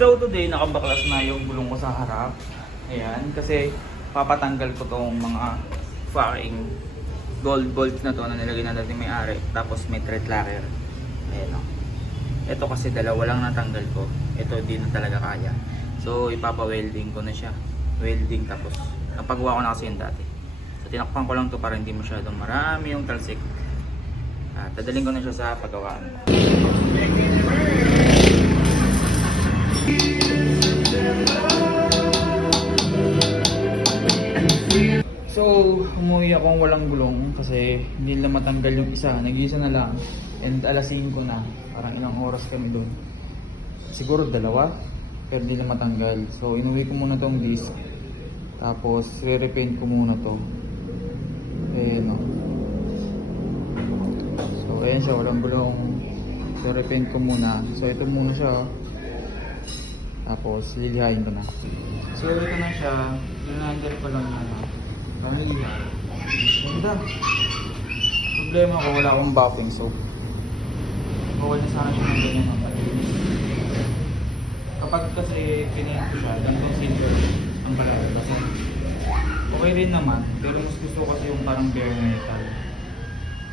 So today nakabaklas na yung gulong ko sa harap. Ayan, kasi papatanggal ko tong mga fucking gold bolts na to na nilagay na dating may-ari. Tapos may thread locker. Ayan o. Ito kasi dalawa lang natanggal ko. Ito di na talaga kaya. So ipapa-welding ko na siya. Welding tapos napagawa ko na kasi yung dati. So tinakpan ko lang to para hindi masyadong marami yung talsik. Tadaling ko na siya sa paggawaan. So, umuwi akong walang gulong kasi hindi na matanggal yung isa. Nag-isa na lang. And alas 5 na. Parang ilang oras kami doon. Siguro dalawa. Pero hindi na matanggal. So, inuwi ko muna tong disc. Tapos, re-repaint ko muna to. Ayan o. So, ayan siya. Walang gulong. So, repaint ko muna. So, ito muna siya. Tapos, lilihain ko na. So, ito na siya. Linander ko lang na. Pamilihan. Ganda. Problema ko, wala akong buffing soap. Bawal na sana siya ng ganyan ang palinis. Kapag kasi pinayin ko siya, ganitong silver ang balay. Kasi okay rin naman, pero mas gusto ko kasi yung parang bare metal.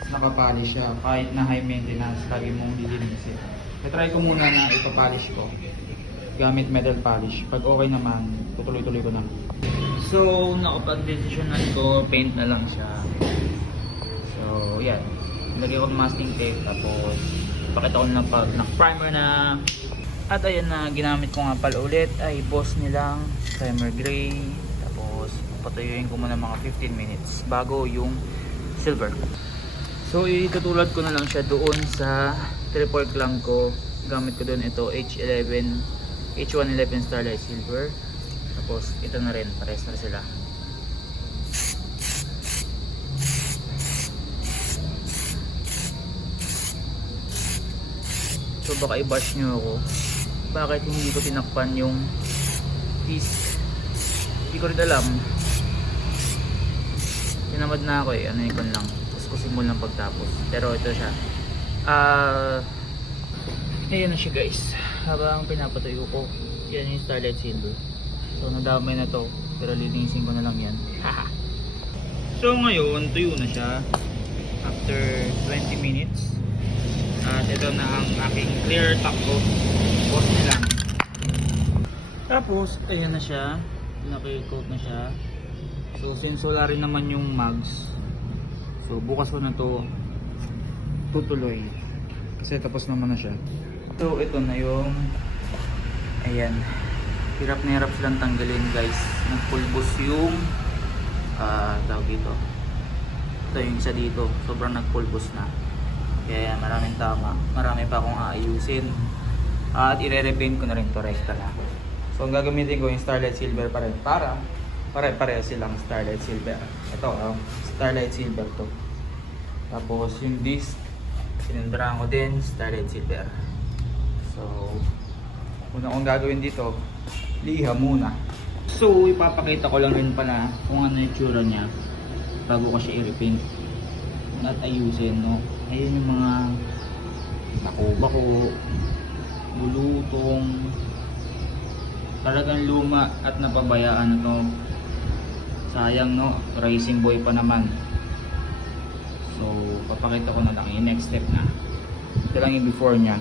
Nakapolish siya, kahit na high maintenance, lagi mong lilinisin. I-try ko muna na ipapolish ko gamit metal polish. Pag okay naman, tutuloy-tuloy ko na. So, nakapag-decisionan ko, paint na lang siya. So, yan. Lagay ko ng masking tape, tapos pakita ko na pag primer na. At ayan na, ginamit ko nga pala ulit ay Boss nilang primer gray. Tapos, patuyuin ko muna mga 15 minutes bago yung silver. So, itutulad ko na lang siya doon sa 3/4 lang ko. Gamit ko doon ito, H111 Starlight Silver. Tapos ito na rin, pares na sila. So baka i-bash nyo ako, bakit hindi ko tinakpan yung disc. Hindi ko rin alam. Tinamad na ako eh, ano yun lang, kuskusin mo lang pagtapos. Pero ito siya. Ayan na siya guys. Habang pinapatuyo ko, yan yung Starlight Silver. So nadamay na to, pero linisin ko na lang yan. So ngayon, tuyo na siya after 20 minutes. At ito na ang aking clear top ko. Boss nila. Tapos, ayan na siya. Naki-coat na siya. So since wala rin naman yung mags, so bukas ko na to tutuloy. Kasi tapos naman na siya. So ito na yung, ayan, hirap na hirap silang tanggalin guys. Nagpulbos yung tawag dito. Ito yung isa dito, sobrang nagpulbos na. Kaya maraming tama, marami pa akong aayusin. At ire-repaint ko na rin to, rekta lang. So ang gagamitin ko yung Starlight Silver pa rin, para pare-pareho silang Starlight Silver. Ito Starlight Silver to. Tapos yung disc, sinundrahan ko din Starlight Silver. So una kong gagawin dito, liha muna. So ipapakita ko lang rin pala kung ano yung tsura niya bago ko siya i-repaint at ayusin, no? Ayun yung mga bako-bako, bulutong, talagang luma at napabayaan na to. Sayang, no? Racing boy pa naman. So papakita ko na lang yung next step na. Ito lang yung before nya.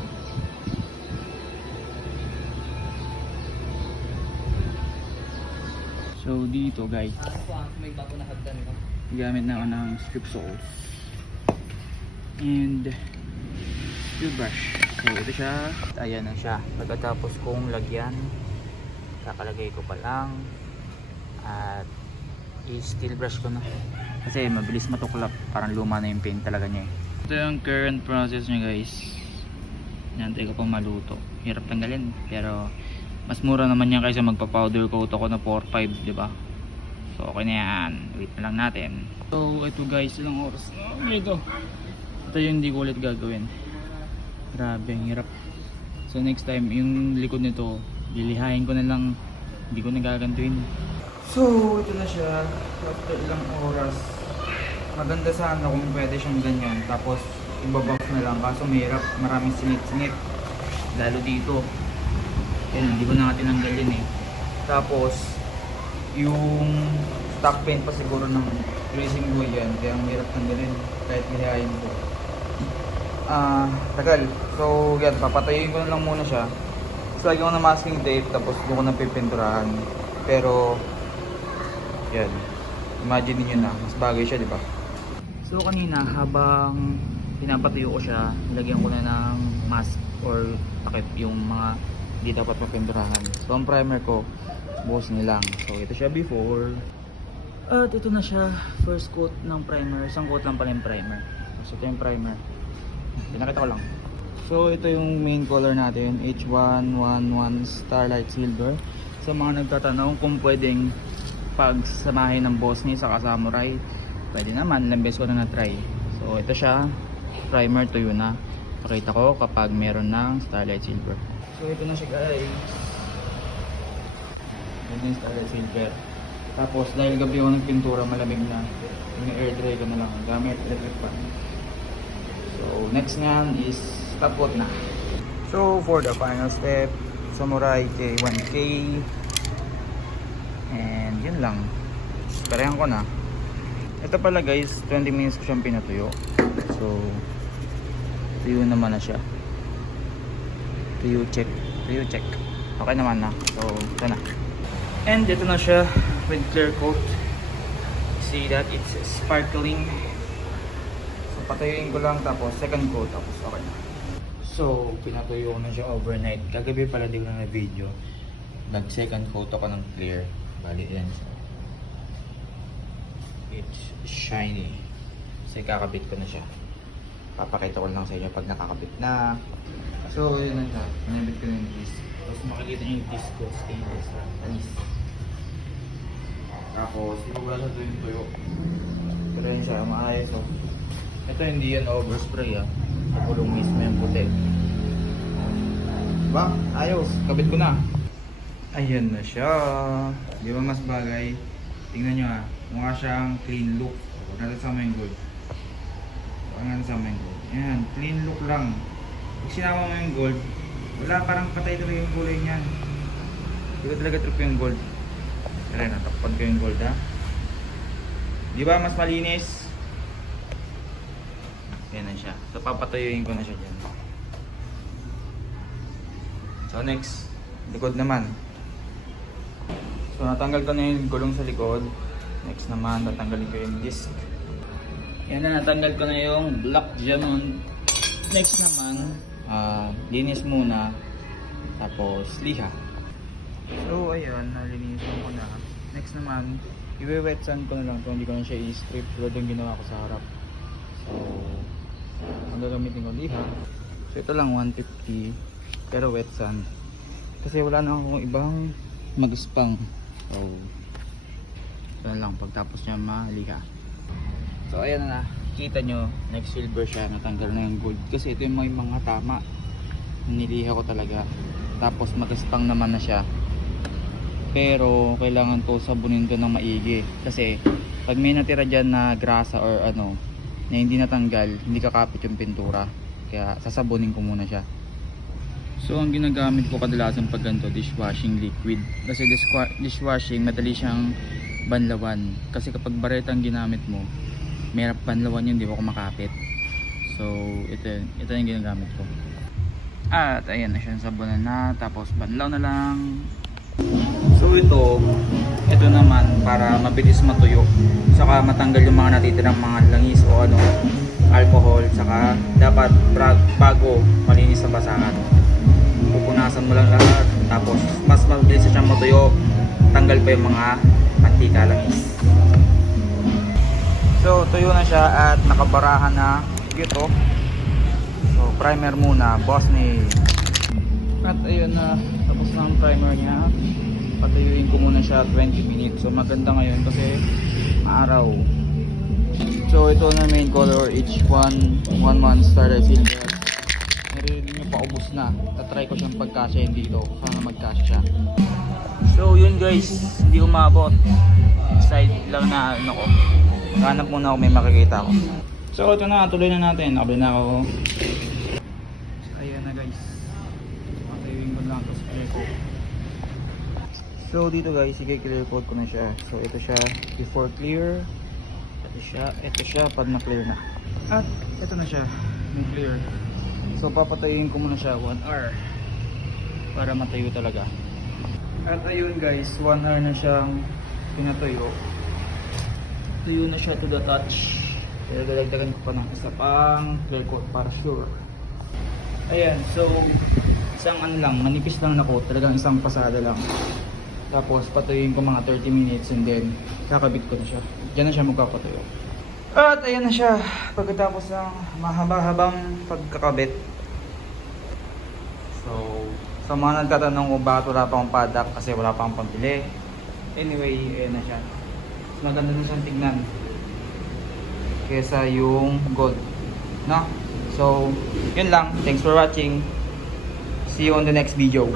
So dito guys, gamit na ako ng strip saws and steel brush. So ito siya, ayan na siya. Pagkatapos kong lagyan, kakalagay ko pa lang at i-steel brush ko na kasi mabilis matuklap, parang luma na yung paint talaga niya. Ito yung current process niya guys. Nantay ko pa maluto, hirap tanggalin pero mas mura naman yan kaysa magpa-powder coat ako na 4-5, diba? So okay na yan. Wait na lang natin. So ito guys, ilang oras na ito. Ito yung hindi ko ulit gagawin. Grabe, ang hirap. So next time, yung likod nito, lilihain ko na lang. Hindi ko nagagantuin. So ito na siya. After ilang oras, maganda sana kung pwede siyang ganyan. Tapos ibabuff na lang. Kaso mahirap, maraming singit-singit. Lalo dito. Yan, hindi ko na nga tinanggal yun eh. Tapos, yung stock paint pa siguro ng racing buoy yan, kaya ang hirap tanggalin kahit hihayin ko. Tagal. So, yan, papatayin ko na lang muna siya. So, lagyan ko na masking tape, tapos doon ko na pipinturahan. Pero, yan. Imagine niyo na, mas bagay siya, di ba? So, kanina, habang pinapatuyo ko siya, nilagyan ko na ng mask or takip yung mga hindi dapat papinturahan. So, ang primer ko, buhos nilang. So, ito siya before. At ito na siya, first coat ng primer. Isang coat lang pala yung primer. So, ito yung primer. Pinakita ko lang. So, ito yung main color natin, H111 Starlight Silver. Sa mga nagtatanong kung pwedeng pagsamahin ng Bosnie sa Samurai, pwede naman, ilang beses ko na na-try. So, ito siya, primer tuyo na. Pakita ko kapag meron ng Starlight Silver. So, ito na siya guys. Ito yung Starlight Silver. Tapos, dahil gabi ako ng pintura, malamig na. Yung air dry ko na lang, gamit electric fan. So, next nyan is top coat na. So, for the final step, Samurai K1K. And yun lang. Parehan ko na. Ito pala guys, 20 minutes ko siyang pinatuyo. So, tuyo naman na siya. Tuyo check. Tuyo check. Okay naman na. So, ito na. And ito na siya with clear coat. See that? It's sparkling. So, patuyuin ko lang tapos second coat tapos okay na. So, pinatuyo ko na siya overnight. Kagabi pala di ko na video. Nag second coat ako ng clear. Bali yan. It's shiny. Kasi kakabit ko na siya. Papakita ko lang sa inyo pag nakakabit na. So, yun na siya. Pinabit ko na yung disc. Tapos makikita nyo yung disc ko. Stainless lang. Tanis. Tapos, wala sa tuyo. Pero yun siya, maayos oh. Ito hindi yan overspray ah. Sa pulong mismo yung puti. Diba? Ayos. Kabit ko na. Ayan na siya. Di ba mas bagay? Tingnan nyo ah. Mukha siyang clean look. Huwag natin sama yung gold. Huwag natin sama yung gold. Ayan. Clean look lang. Pag sinama mo yung gold, wala, parang patay talaga yung kulay niyan. Hindi ko talaga trip yung gold. Kaya natakpan ko yung gold ha. Di ba mas malinis? Yan na siya. So papatuyuin ko na siya dyan. So next, likod naman. So natanggal ko na yung gulong sa likod. Next naman, tatanggalin ko yung disc. Yan na, natanggal ko na yung black diamond. Next naman, linis muna. Tapos liha. So ayun, nalinisan ko na. Next naman, i-wet sand ko na lang kung hindi ko na siya i-strip. Tulad yung ginawa ko sa harap. So, ang gagamitin ko liha. So ito lang 150 pero wet sand. Kasi wala na akong ibang mag-spang. So, ito na lang pagtapos niya maliha. So ayan na, kita nyo, next silver siya, natanggal na yung gold. Kasi ito yung mga tama. Niliha ko talaga. Tapos mag-spang naman na siya. Pero kailangan ko sabunin to ng maigi. Kasi pag may natira dyan na grasa or ano, na hindi natanggal, hindi kakapit yung pintura. Kaya sasabunin ko muna siya. So ang ginagamit ko kadalasan pag ganito, dishwashing liquid. Kasi dishwashing, madali siyang banlawan. Kasi kapag baretang ginamit mo, mahirap banlawan yun, di ba kumakapit. So ito yung ginagamit ko. At ayan na siya, sabunan na. Tapos banlaw na lang. So ito naman para mabilis matuyo. Saka matanggal yung mga natitirang mga langis o ano, alcohol. Saka dapat bago malinis ang basahan, pupunasan mo lang lahat. Tapos mas mabilis siyang matuyo. Tanggal pa yung mga mantika langis. So tuyo na siya at nakabarahan na. Cute oh. So primer muna, Bosnie. At ayun na, tapos na ang primer niya. Patuyuin ko muna siya 20 minutes. So maganda ngayon kasi araw. So ito na main color, H111 Starlight Silver. Narinig nyo pa, ubos na. Tatry ko siyang pagkasyahin dito. Sana magkasya siya. So yun guys, hindi umabot. Side lang na ano ko. Hanap muna ako, may makikita ko. So ito na, tuloy na natin. Nakabili na ako. So ayan na guys. Patuyuin ko lang, tapos play ko. So dito guys, i-clear coat ko na siya. So ito siya before clear. Ito siya pag na-clear na. At ito na siya, may clear. So papatayin ko muna siya 1 hour para matayo talaga. At ayun guys, 1 hour na siyang pinatuyo. Tuyo na siya to the touch. Pero dadagdagan ko pa ng isa pang clear coat para sure. Ayan, so isang ano lang, manipis lang na coat, talagang isang pasada lang. Tapos patuyuin ko mga 30 minutes and then kakabit ko na siya. Diyan na siya magpapatuyo. At ayan na siya, pagkatapos ng mahaba-habang pagkakabit. So, sa mga nagtatanong kung bakit wala pa akong paddock kasi wala pa akong pambili. Anyway, ayan na siya. Mas maganda na siyang tignan kesa yung gold. No? So, yun lang. Thanks for watching. See you on the next video.